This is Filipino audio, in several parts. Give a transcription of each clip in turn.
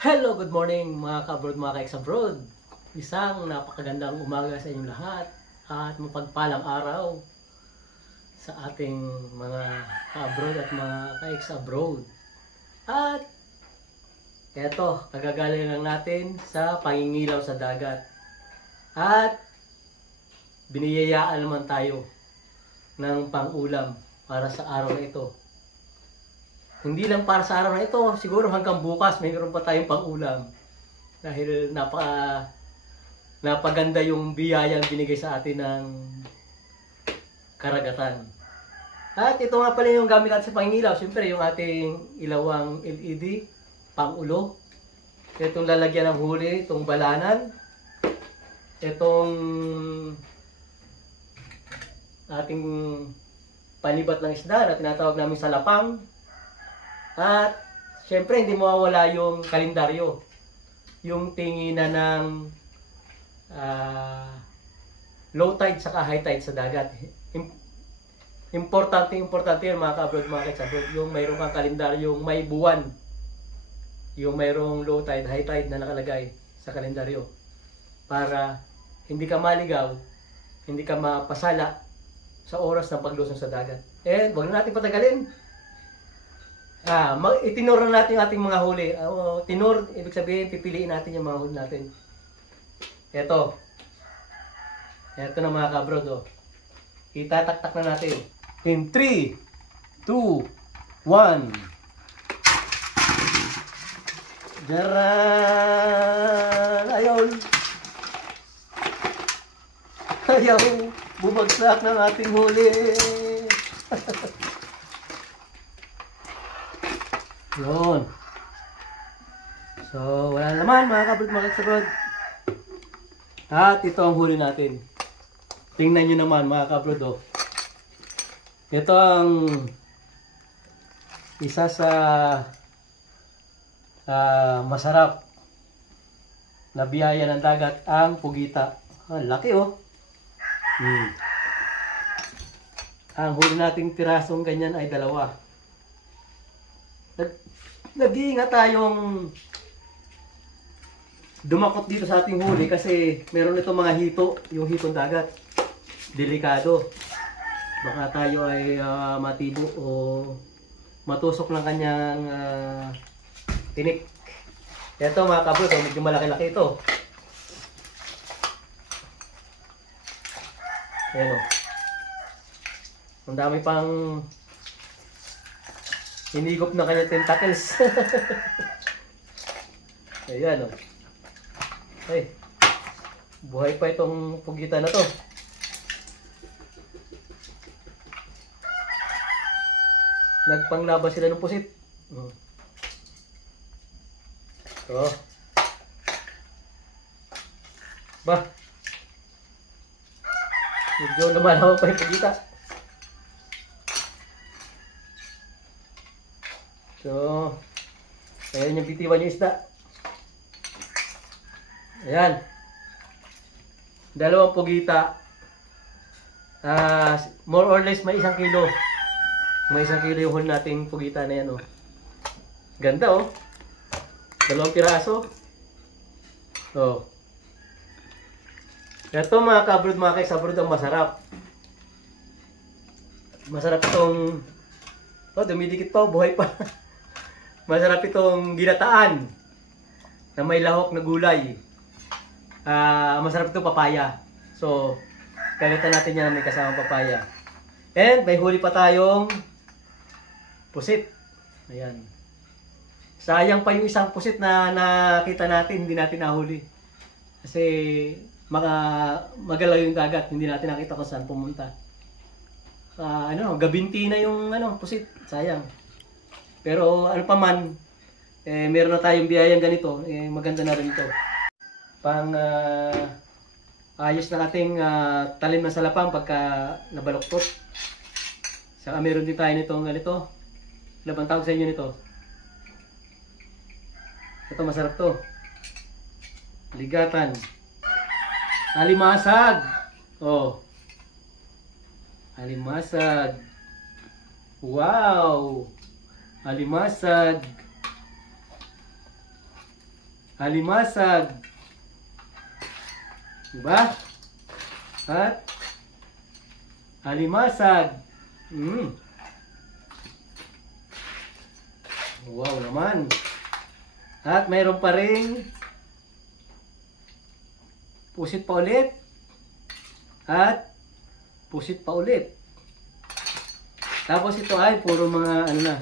Hello, good morning mga ka-abroad, mga ka-ex-abroad. Isang napakagandang umaga sa inyong lahat at mapagpalang araw sa ating mga ka-abroad at mga ka-ex-abroad. At eto, kagagaling lang natin sa pangingilaw sa dagat. At biniyayaan naman tayo ng pang-ulam para sa araw na ito. Hindi lang para sa araw na ito, siguro hanggang bukas mayroon pa tayong pang-ulam. Dahil napaganda yung biyayang binigay sa atin ng karagatan. At ito nga pala yung gamit natin sa pangingilaw. Siyempre yung ating ilawang LED, pang-ulo. Itong lalagyan ng huli, itong balanan. Itong ating panibat ng isda na tinatawag namin salapang. At syempre hindi mawawala yung kalendaryo, yung tinginan ng low tide saka high tide sa dagat. Importante yun mga ka-abroad, mga ka-ex-abroad, yung mayroon kang kalendaryo, yung may buwan, yung mayroong low tide, high tide na nakalagay sa kalendaryo para hindi ka maligaw, hindi ka mapasala sa oras ng paglusong sa dagat. Wag na natin patagalin. Itinor na natin yung ating mga huli. Tinor, ibig sabihin, pipiliin natin yung mga huli natin. Ito na mga ka-abroad. Itataktak na natin. In 3, 2, 1. Jaran! Ayaw bumagsak ng ating huli. Yun. So, wala naman mga ka-abroad, mga ka-ex-abroad. At ito ang huli natin. Tingnan nyo naman mga ka-abroad. Ito ang isa sa masarap na biyaya ng dagat, ang pugita. Laki Ang huli nating pirasong ganyan ay 2. Nag-iingat tayong dumakot dito sa ating huli kasi meron itong mga hito, yung hitong dagat. Delikado. Baka tayo ay matibo o matusok ng kanyang tinik. Ito mga ka-abroad, medyo malaki-laki ito. Ayan Ang dami pang hinigop na kanya tentacles. Ayan Ay, buhay pa itong pugita na to. Nagpanglaban sila ng pusit. Medyo lumalawa pa yung pugita. So, ayan yung bitiwan yung isda. Ayan. 2 pugita. More or less may 1 kilo. May 1 kilo yung huli nating pugita na yan Ganda 2 piraso. Ito mga ka-abroad, mga ka-ex-abroad, ang masarap. Masarap itong dumidikit pa, buhay pa. Masarap itong ginataan na may lahok na gulay. Masarap itong papaya. So, kagatan natin yan na may kasamang papaya. And may huli pa tayong pusit. Ayan. Sayang pa yung isang pusit na nakita natin, hindi natin nahuli. Kasi magalaw yung dagat, hindi natin nakita kung saan pumunta. Gabinti na yung pusit. Sayang. Pero ano pa man, meron na tayong biyayang ganito, maganda na rin ito. Ayos na ating talim ng salapang pagka nabaluktot. Saka meron din tayo nitong ganito. Ano bang tawag sa inyo nito? Ito masarap to. Ligatan. Alimasag. Alimasag. Wow! Alimasag. alimasag. Diba? At alimasag. Wow naman. At mayroon pa ring pusit pa ulit. At pusit pa ulit. Tapos ito ay puro mga ano na.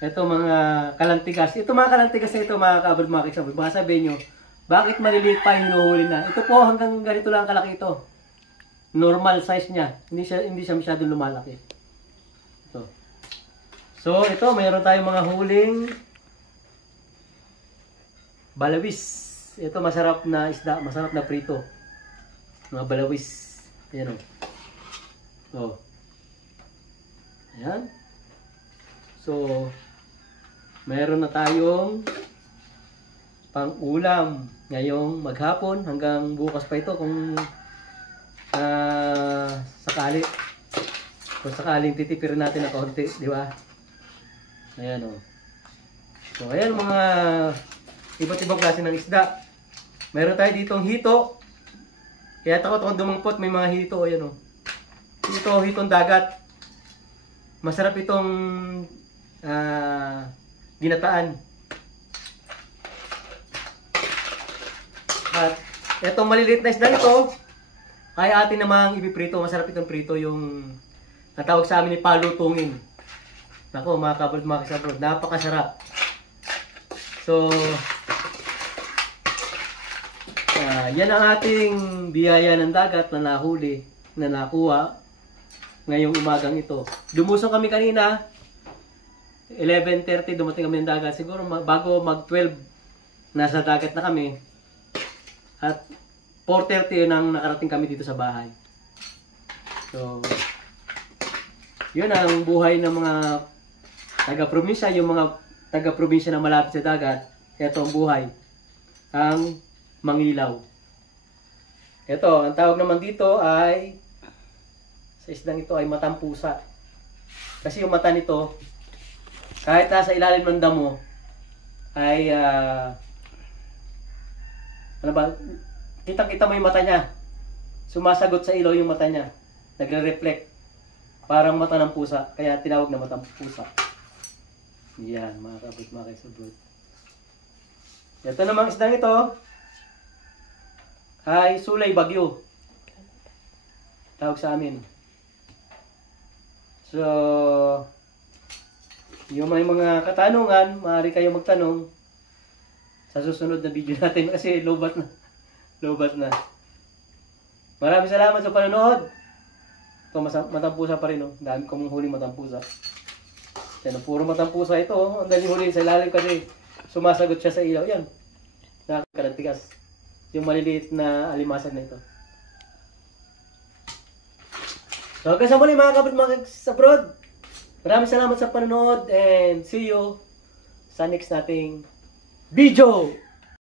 Ito mga kalantigas. Ito mga kalantigas na ito mga kaabad mga kisabod. Baka sabihin nyo, bakit maliliit pa yung hinuhuli na? Ito po hanggang ganito lang kalaki ito. Normal size niya. Hindi siya masyadong lumalaki. Ito. So ito mayroon tayong mga huling balawis. Ito masarap na isda, masarap na prito. Mga balawis. Ayan o. Oh. Ayan. So, meron na tayong pang-ulam ngayong maghapon hanggang bukas pa ito kung sakali. Kung sakaling titipirin natin na kaunti, di ba? Ayan o. So, ayan mga iba't ibang klase ng isda. Meron tayo ditong hito. Kaya takot akong dumangpot, may mga hito. Ayan o. Hito, hitong dagat. Masarap itong ginataan. At itong maliliit na isda nito ay atin namang ipiprito. Masarap itong prito, yung natawag sa amin ni palutungin. Nako mga kabald mga kasabrod, napakasarap. So yan ang ating biyaya ng dagat na nahuli, na nakuha ngayong umagang ito. Lumusong kami kanina 11:30, dumating kami ng dagat. Siguro bago mag-12 nasa dagat na kami. At 4:30 nang nakarating kami dito sa bahay. So yun ang buhay ng mga taga-probinsya, yung mga taga-probinsya na malapit sa dagat. Ito ang buhay, ang mangilaw. Ito, ang tawag naman dito ay, sa isdang ito ay matang pusa. Kasi yung mata nito, kahit nasa ilalim ng damo, ay, ano ba, kitang-kita mo yung mata niya. Sumasagot sa ilaw yung mata niya. Nagre-reflect. Parang mata ng pusa, kaya tinawag na matang pusa. Yan, mga kabut, mga kaisabot. Ito namang isdang ito ay sulay bagyo. Tawag sa amin. So, yung may mga katanungan, maaari kayo magtanong sa susunod na video natin kasi lobat na. Lobat na. Maraming salamat sa panonood. Ito, matampusa pa rin. Oh. Dami kong huling matampusa. Yan, puro matampusa ito. Oh. Ang dali huli sa ilalim kasi sumasagot siya sa ilaw. Yan. Nakakalantigas. Yung maliliit na alimasag na ito. So hanggang sa muli mga kabut mga kasabrod. Maraming salamat sa panonood and see you sa next nating video.